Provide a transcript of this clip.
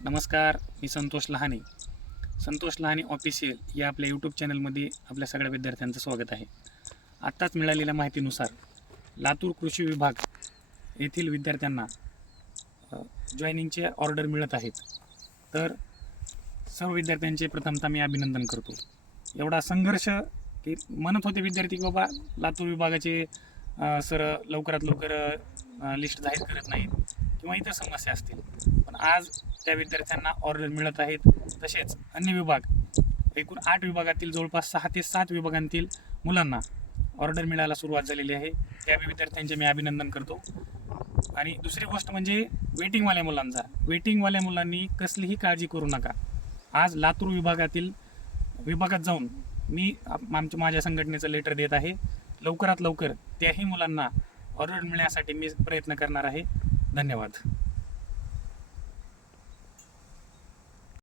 नमस्कार मी संतोष लहाने. संतोष लहाने ऑफिशियल या आपल्या यूट्यूब चॅनलमध्ये आपल्या सगळ्या विद्यार्थ्यांचं स्वागत आहे. आत्ताच मिळालेल्या माहितीनुसार लातूर कृषी विभाग येथील विद्यार्थ्यांना जॉईनिंगचे ऑर्डर मिळत आहेत. तर सर्व विद्यार्थ्यांचे प्रथमतः मी अभिनंदन करतो. एवढा संघर्ष की म्हणत होते विद्यार्थी की बाबा लातूर विभागाचे सर लवकरात लवकर लिस्ट जाहीर करत नाहीत किंवा इतर समस्या असतील. आज त्या विद्यार्थ्यांना ऑर्डर मिळत आहेत. तसेच अन्य विभाग एकूण आठ विभागातील जवळपास सहा ते सात विभागांतील मुलांना ऑर्डर मिळायला सुरुवात झालेली आहे. त्या विद्यार्थ्यांचे मी अभिनंदन करतो. आणि दुसरी गोष्ट म्हणजे वेटिंगवाल्या मुलांचा. वेटिंगवाल्या मुलांनी कसलीही काळजी करू नका. आज लातूर विभागातील विभागात जाऊन मी आप- आमच्या माझ्या संघटनेचं लेटर देत आहे. लवकरात लवकर त्याही मुलांना ऑर्डर मिळण्यासाठी मी प्रयत्न करणार आहे. धन्यवाद.